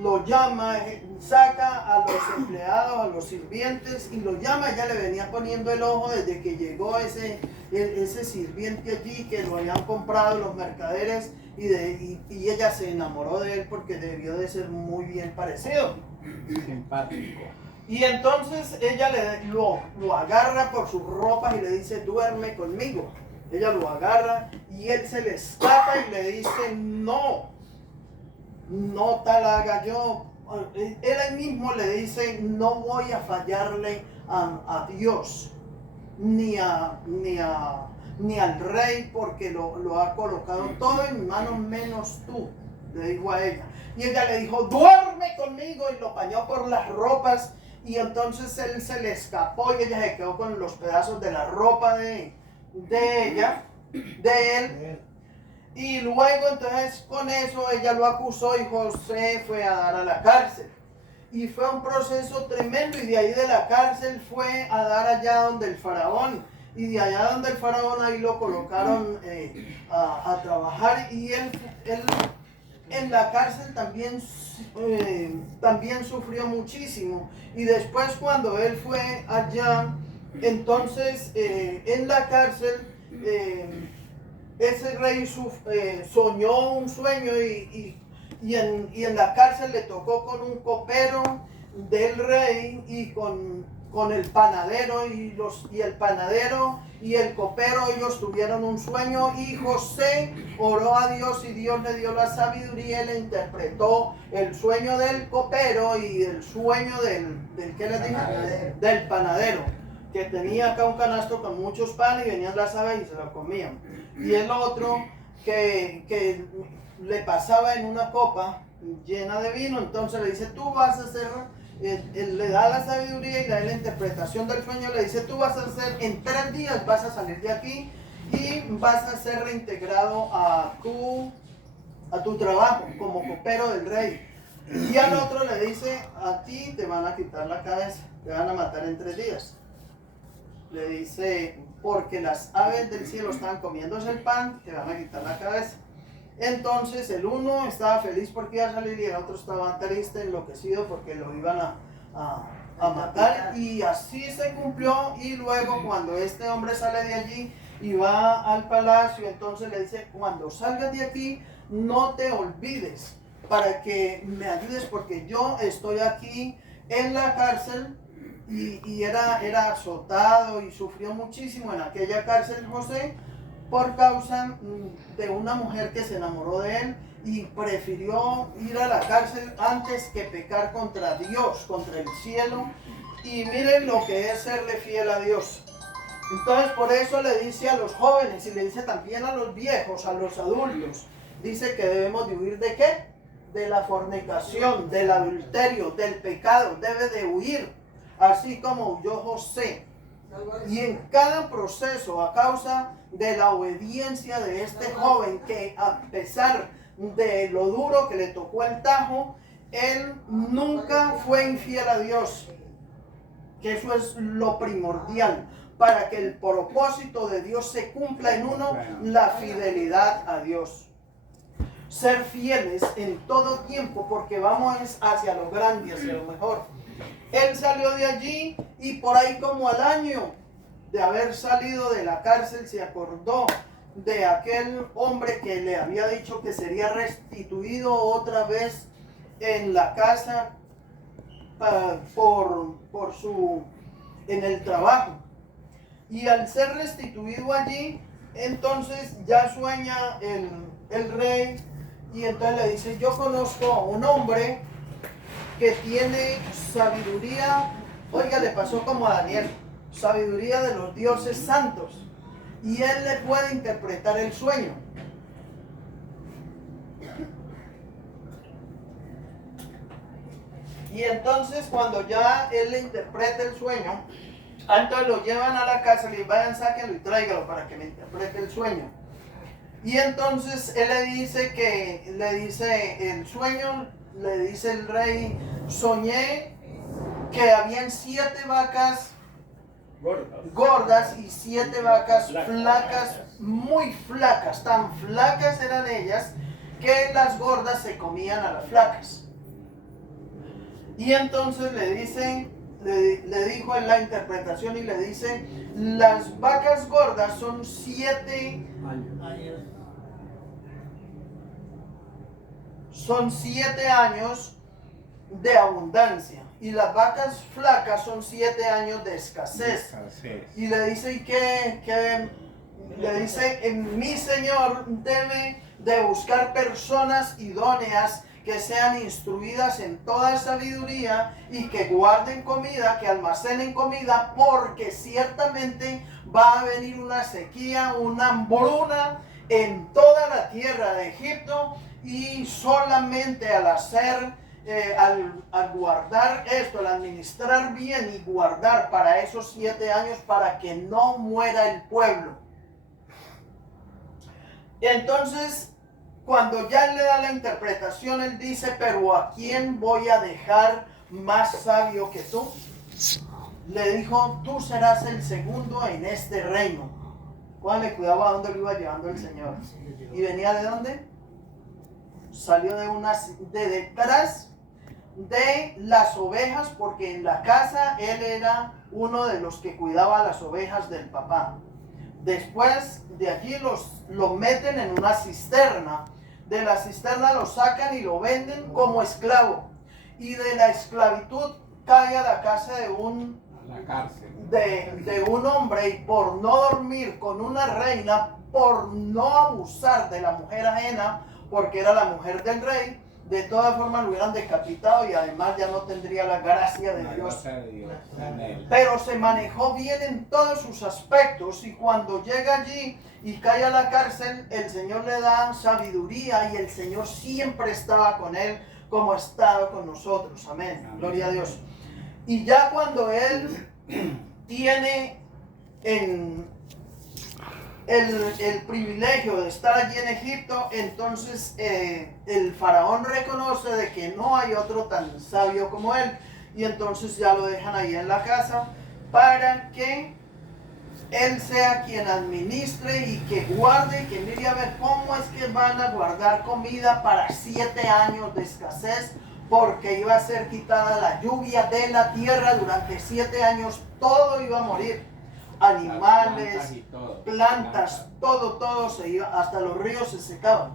lo llama, saca a los empleados, a los sirvientes y lo llama. Ya le venía poniendo el ojo desde que llegó ese sirviente allí, que lo habían comprado los mercaderes, y ella se enamoró de él porque debió de ser muy bien parecido. Simpático. Y entonces ella lo agarra por sus ropas y le dice, duerme conmigo. Ella lo agarra y él se le escapa y le dice, no tal haga yo. Él ahí mismo le dice, no voy a fallarle a Dios, ni al rey, porque lo ha colocado todo en mis manos menos tú, le dijo a ella. Y ella le dijo, duerme conmigo, y lo bañó por las ropas. Y entonces él se le escapó y ella se quedó con los pedazos de la ropa de él. Y luego entonces con eso ella lo acusó y José fue a dar a la cárcel. Y fue un proceso tremendo, y de ahí de la cárcel fue a dar allá donde el faraón. Y de allá donde el faraón ahí lo colocaron a trabajar, y él en la cárcel también sufrió muchísimo. Y después cuando él fue allá, entonces en la cárcel, ese rey soñó un sueño y en la cárcel le tocó con un copero del rey y con el panadero, y el panadero y el copero, ellos tuvieron un sueño, y José oró a Dios y Dios le dio la sabiduría y le interpretó el sueño del copero y el sueño ¿qué les dije? Del panadero, que tenía acá un canasto con muchos panes y venían las aves y se lo comían. Y el otro que le pasaba en una copa llena de vino, entonces le dice, tú vas a hacer, él le da la sabiduría y le da la interpretación del sueño, le dice, tú vas a hacer, en 3 días vas a salir de aquí y vas a ser reintegrado a tu trabajo como copero del rey. Y al otro le dice, a ti te van a quitar la cabeza, te van a matar en 3 días. Le dice, porque las aves del cielo están comiéndose el pan, te van a quitar la cabeza. Entonces el uno estaba feliz porque iba a salir y el otro estaba triste, enloquecido porque lo iban a matar, y así se cumplió. Y luego cuando este hombre sale de allí y va al palacio, entonces le dice, cuando salgas de aquí no te olvides para que me ayudes, porque yo estoy aquí en la cárcel. Y era azotado y sufrió muchísimo en aquella cárcel José, por causa de una mujer que se enamoró de él y prefirió ir a la cárcel antes que pecar contra Dios, contra el cielo. Y miren lo que es serle fiel a Dios. Entonces por eso le dice a los jóvenes y le dice también a los viejos, a los adultos, dice que debemos de huir ¿de qué? De la fornicación, del adulterio, del pecado. Debe de huir, así como huyó José. Y en cada proceso, a causa de la obediencia de este joven, que a pesar de lo duro que le tocó el tajo, él nunca fue infiel a Dios, que eso es lo primordial, para que el propósito de Dios se cumpla en uno, la fidelidad a Dios. Ser fieles en todo tiempo, porque vamos hacia lo grande, hacia lo mejor. Él salió de allí y por ahí como al año de haber salido de la cárcel se acordó de aquel hombre que le había dicho que sería restituido otra vez en la casa en el trabajo. Y al ser restituido allí, entonces ya sueña el rey y entonces le dice: yo conozco a un hombre que tiene sabiduría, oiga, le pasó como a Daniel, sabiduría de los dioses santos, y él le puede interpretar el sueño. Y entonces cuando ya él le interpreta el sueño, entonces lo llevan a la casa, le vayan, sáquenlo y tráigalo para que le interprete el sueño. Y entonces él le dice el sueño, le dice el rey: soñé que habían 7 vacas gordas y 7 vacas flacas, muy flacas, tan flacas eran ellas que las gordas se comían a las flacas. Y entonces le dijo en la interpretación y le dice: las vacas gordas son 7 años. Son 7 años de abundancia. Y las vacas flacas son 7 años de escasez. Y le dice: ¿y qué? Le dice: mi señor debe de buscar personas idóneas que sean instruidas en toda sabiduría y que guarden comida, que almacenen comida, porque ciertamente va a venir una sequía, una hambruna en toda la tierra de Egipto, y solamente al hacer, al guardar esto, al administrar bien y guardar para esos 7 años, para que no muera el pueblo. Entonces, cuando ya le da la interpretación, él dice: pero ¿a quién voy a dejar más sabio que tú? Le dijo: tú serás el segundo en este reino. Póngale cuidado a dónde lo iba llevando el Señor. ¿Y venía de dónde? Salió de detrás de las ovejas, porque en la casa él era uno de los que cuidaba las ovejas del papá. Después de allí lo meten en una cisterna. De la cisterna lo sacan y lo venden como esclavo. Y de la esclavitud cae a la casa de un hombre, y por no dormir con una reina, por no abusar de la mujer ajena, porque era la mujer del rey, de todas formas lo hubieran decapitado y además ya no tendría la gracia de Dios. Pero se manejó bien en todos sus aspectos, y cuando llega allí y cae a la cárcel, el Señor le da sabiduría, y el Señor siempre estaba con él como ha estado con nosotros. Amén. Gloria a Dios. Y ya cuando él tiene el privilegio de estar allí en Egipto, entonces el faraón reconoce de que no hay otro tan sabio como él, y entonces ya lo dejan ahí en la casa para que él sea quien administre y que guarde, y que mire a ver cómo es que van a guardar comida para 7 años de escasez, porque iba a ser quitada la lluvia de la tierra durante 7 años, todo iba a morir. Animales, plantas, todo se iba, hasta los ríos se secaban.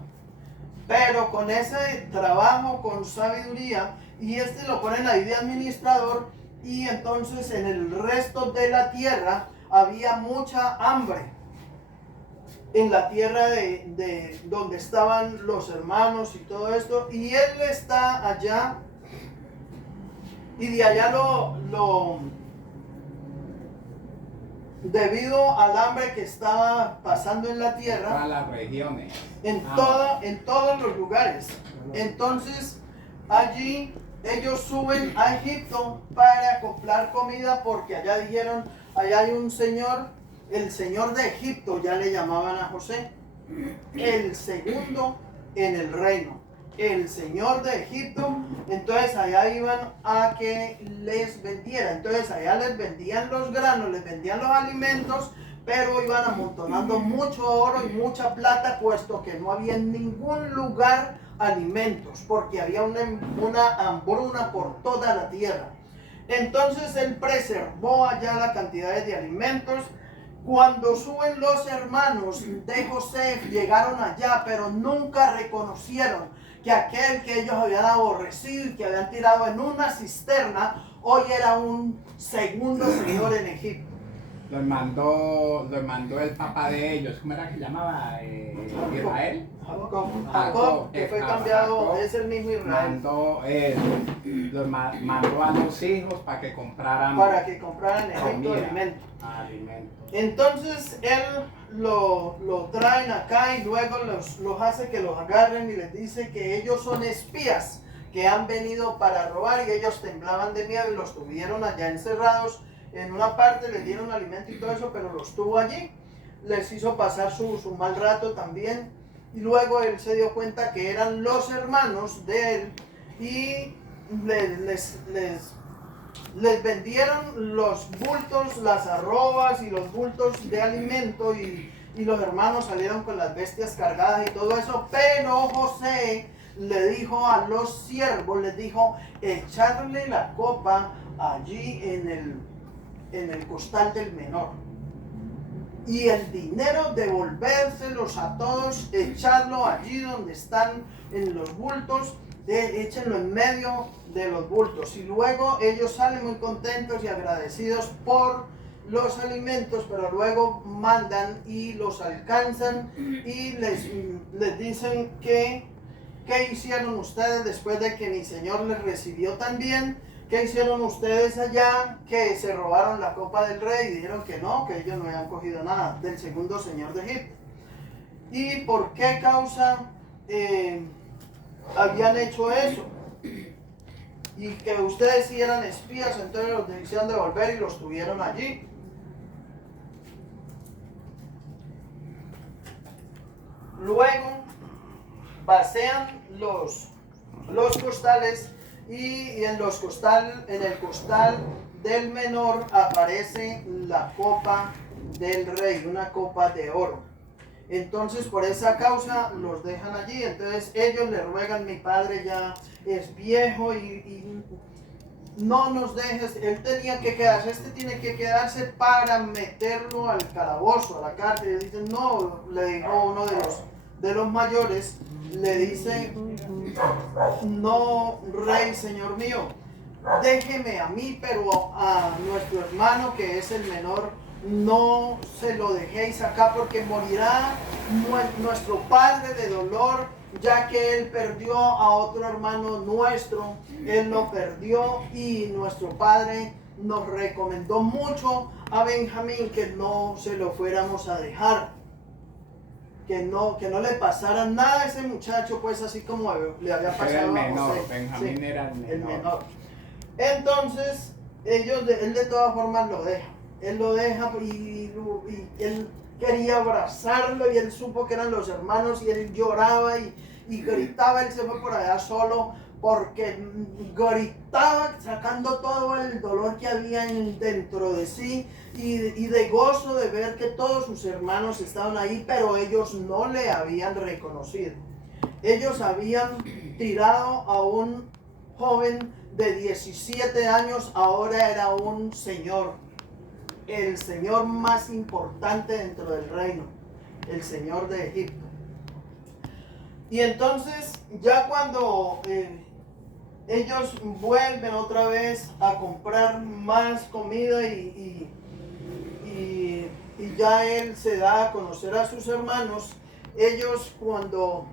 Pero con ese trabajo, con sabiduría, y lo ponen ahí de administrador, y entonces en el resto de la tierra había mucha hambre. En la tierra de donde estaban los hermanos y todo esto, y él está allá, y de allá debido al hambre que estaba pasando en la tierra, a las regiones, en todos los lugares. Entonces allí ellos suben a Egipto para comprar comida, porque allá dijeron: allá hay un señor, el señor de Egipto, ya le llamaban a José, el segundo en el reino. el señor de Egipto, entonces allá iban a que les vendiera. Entonces allá les vendían los granos, les vendían los alimentos, pero iban amontonando mucho oro y mucha plata, puesto que no había en ningún lugar alimentos, porque había una hambruna por toda la tierra. Entonces él preservó allá la cantidad de alimentos. Cuando suben los hermanos de José, llegaron allá, pero nunca reconocieron que aquel que ellos habían aborrecido y que habían tirado en una cisterna, hoy era un segundo señor en Egipto. Los mandó el papá de ellos, ¿cómo era que llamaba? Israel. Jacob, que fue cambiado, Jacob es el mismo Israel. Mandó a los hijos para que compraran en Egipto comida, alimento. Entonces él lo traen acá y luego los hace que los agarren y les dice que ellos son espías que han venido para robar, y ellos temblaban de miedo y los tuvieron allá encerrados en una parte, les dieron alimento y todo eso, pero los tuvo allí, les hizo pasar su mal rato también, y luego él se dio cuenta que eran los hermanos de él y les vendieron los bultos, las arrobas y los bultos de alimento, y los hermanos salieron con las bestias cargadas y todo eso, pero José le dijo a los siervos, les dijo, echarle la copa allí en el costal del menor, y el dinero devolvérselos a todos, echarlo allí donde están en los bultos, échenlo en medio de los bultos. Y luego ellos salen muy contentos y agradecidos por los alimentos, pero luego mandan y los alcanzan y les dicen que ¿qué hicieron ustedes después de que mi señor les recibió tan bien? ¿Qué hicieron ustedes allá que se robaron la copa del rey? Y dijeron que no, que ellos no habían cogido nada del segundo señor de Egipto. ¿Y por qué causa habían hecho eso? Y que ustedes sí eran espías, entonces los hicieron devolver y los tuvieron allí. Luego vacían los costales, y en el costal del menor aparece la copa del rey, una copa de oro. Entonces por esa causa los dejan allí. Entonces ellos le ruegan, mi padre ya es viejo y no nos dejes, él tenía que quedarse, este tiene que quedarse para meterlo al calabozo, a la cárcel. Y dicen, no, le dijo uno de los mayores, le dice, no, rey, señor mío, déjeme a mí, pero a nuestro hermano que es el menor, no se lo dejéis acá, porque morirá nuestro padre de dolor, ya que él perdió a otro hermano nuestro, él lo perdió, y nuestro padre nos recomendó mucho a Benjamín que no se lo fuéramos a dejar. Que no le pasara nada a ese muchacho, pues así como le había pasado era el menor, a José. Benjamín Sí, era el menor. Entonces, él de todas formas lo deja. Él lo deja y él quería abrazarlo, y él supo que eran los hermanos y él lloraba y gritaba. Él se fue por allá solo porque gritaba sacando todo el dolor que había dentro de sí, y de gozo de ver que todos sus hermanos estaban ahí, pero ellos no le habían reconocido. Ellos habían tirado a un joven de 17 años, ahora era un señor, el señor más importante dentro del reino, el señor de Egipto. Y entonces ya cuando ellos vuelven otra vez a comprar más comida y ya él se da a conocer a sus hermanos, ellos, cuando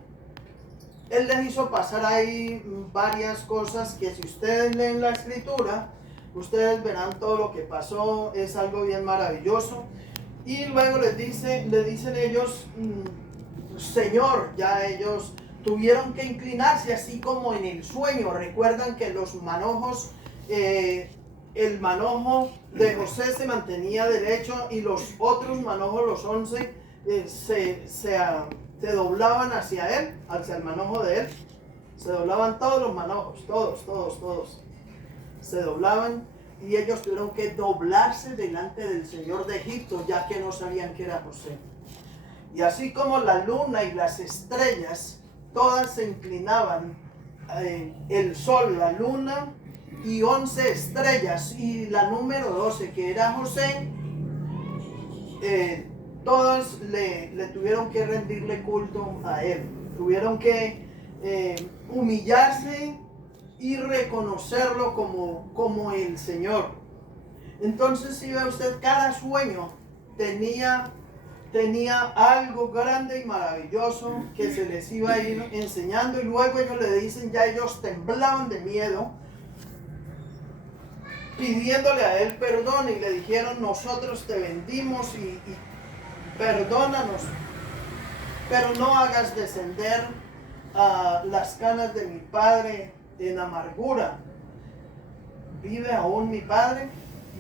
él les hizo pasar ahí varias cosas que si ustedes leen la escritura, ustedes verán todo lo que pasó, es algo bien maravilloso. Y luego le dicen ellos, Señor, ya ellos tuvieron que inclinarse así como en el sueño. Recuerdan que los manojos, el manojo de José se mantenía derecho y los otros manojos, los 11, se doblaban hacia él, hacia el manojo de él. Se doblaban todos los manojos, todos. Se doblaban y ellos tuvieron que doblarse delante del Señor de Egipto, ya que no sabían que era José. Y así como la luna y las estrellas, todas se inclinaban, el sol, la luna y 11 estrellas, y la número 12, que era José, todos le tuvieron que rendirle culto a él. Tuvieron que humillarse y reconocerlo como el Señor. Entonces, si ve usted, cada sueño tenía algo grande y maravilloso que se les iba a ir enseñando, y luego ellos le dicen, ya ellos temblaban de miedo, pidiéndole a él perdón, y le dijeron, nosotros te bendimos y perdónanos, pero no hagas descender a las canas de mi padre en amargura. ¿Vive aún mi padre?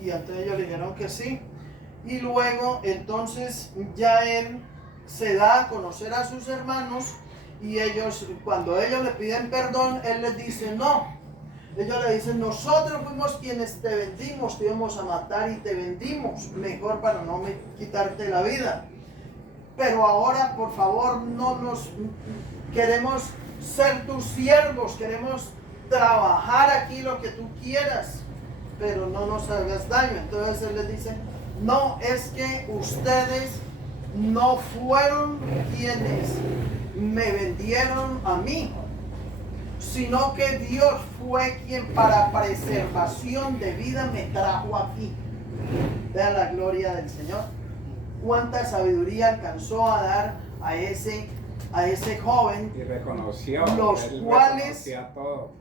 Y entonces ellos le dijeron que sí. Y luego entonces ya él se da a conocer a sus hermanos, y ellos, cuando ellos le piden perdón, él les dice no. Ellos le dicen, nosotros fuimos quienes te vendimos, te íbamos a matar y te vendimos, mejor para no quitarte la vida. Pero ahora, por favor, queremos ser tus siervos, queremos trabajar aquí lo que tú quieras, pero no nos hagas daño. Entonces él les dice, no, es que ustedes no fueron quienes me vendieron a mí, sino que Dios fue quien para preservación de vida me trajo aquí. Vean la gloria del Señor. Cuánta sabiduría alcanzó a dar a ese joven, Y reconoció, los él cuales reconocía todo.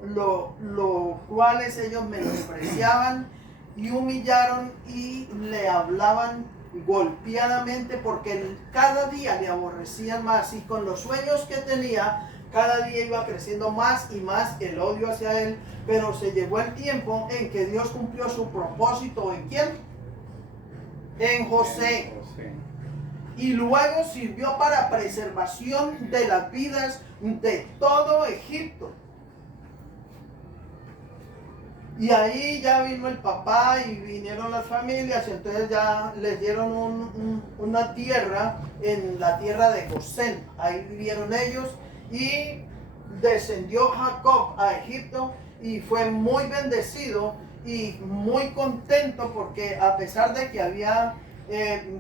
los cuales ellos menospreciaban y humillaron y le hablaban golpeadamente, porque cada día le aborrecían más, y con los sueños que tenía, cada día iba creciendo más y más el odio hacia él. Pero se llegó el tiempo en que Dios cumplió su propósito. ¿En quién? En José. Y luego sirvió para preservación de las vidas de todo Egipto. Y ahí ya vino el papá y vinieron las familias, y entonces ya les dieron una tierra, en la tierra de Gosén. Ahí vivieron ellos, y descendió Jacob a Egipto y fue muy bendecido y muy contento, porque a pesar de que había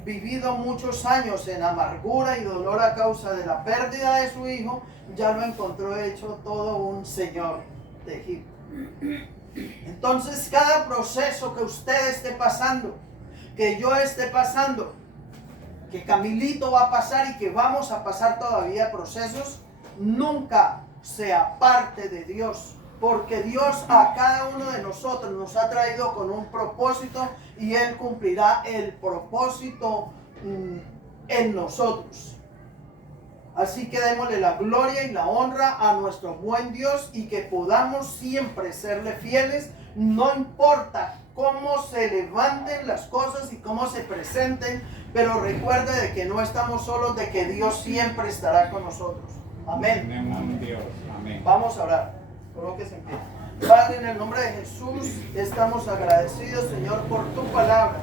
vivido muchos años en amargura y dolor a causa de la pérdida de su hijo, ya lo encontró hecho todo un señor de Egipto. Entonces, cada proceso que usted esté pasando, que yo esté pasando, que Camilito va a pasar y que vamos a pasar todavía procesos, nunca se aparte de Dios, porque Dios a cada uno de nosotros nos ha traído con un propósito, y Él cumplirá el propósito en nosotros. Así que démosle la gloria y la honra a nuestro buen Dios, y que podamos siempre serle fieles, no importa cómo se levanten las cosas y cómo se presenten, pero recuerde de que no estamos solos, de que Dios siempre estará con nosotros. Amén. Amén, Dios. Amén. Vamos a orar. Colóquese en pie. Padre, en el nombre de Jesús, estamos agradecidos, Señor, por tu palabra,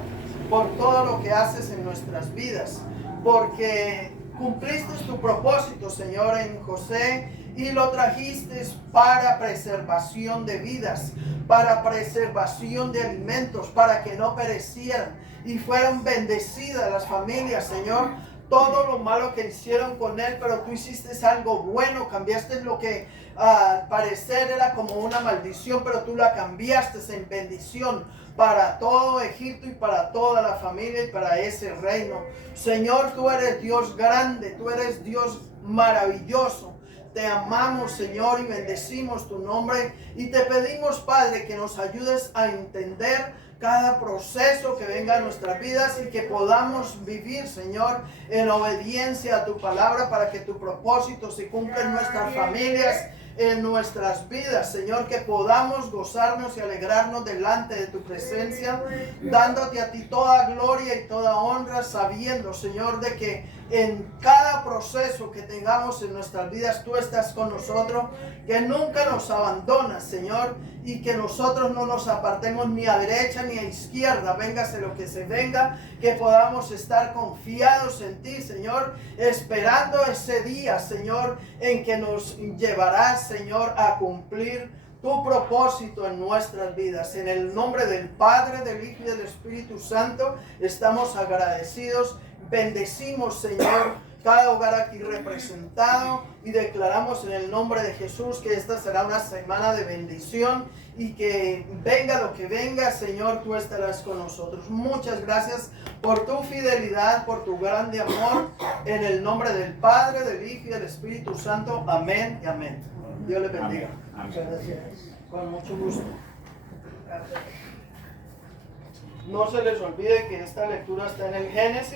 por todo lo que haces en nuestras vidas, porque cumpliste tu propósito, Señor, en José, y lo trajiste para preservación de vidas, para preservación de alimentos, para que no perecieran y fueran bendecidas las familias, Señor. Todo lo malo que hicieron con él, pero tú hiciste algo bueno, cambiaste lo que al parecer era como una maldición, pero tú la cambiaste en bendición para todo Egipto y para toda la familia y para ese reino. Señor, tú eres Dios grande, tú eres Dios maravilloso. Te amamos, Señor, y bendecimos tu nombre, y te pedimos, Padre, que nos ayudes a entender cada proceso que venga a nuestras vidas, y que podamos vivir, Señor, en obediencia a tu palabra, para que tu propósito se cumpla en nuestras familias, en nuestras vidas, Señor, que podamos gozarnos y alegrarnos delante de tu presencia, dándote a ti toda gloria y toda honra, sabiendo, Señor, de que en cada proceso que tengamos en nuestras vidas, tú estás con nosotros, que nunca nos abandonas, Señor, y que nosotros no nos apartemos ni a derecha ni a izquierda, véngase lo que se venga, que podamos estar confiados en ti, Señor, esperando ese día, Señor, en que nos llevarás, Señor, a cumplir tu propósito en nuestras vidas. En el nombre del Padre, del Hijo y del Espíritu Santo, estamos agradecidos. Bendecimos, Señor, cada hogar aquí representado y declaramos en el nombre de Jesús que esta será una semana de bendición y que venga lo que venga, Señor, tú estarás con nosotros. Muchas gracias por tu fidelidad, por tu grande amor, en el nombre del Padre, del Hijo y del Espíritu Santo. Amén y amén. Dios les bendiga. Amén. Muchas gracias. Con mucho gusto. No se les olvide que esta lectura está en el Génesis.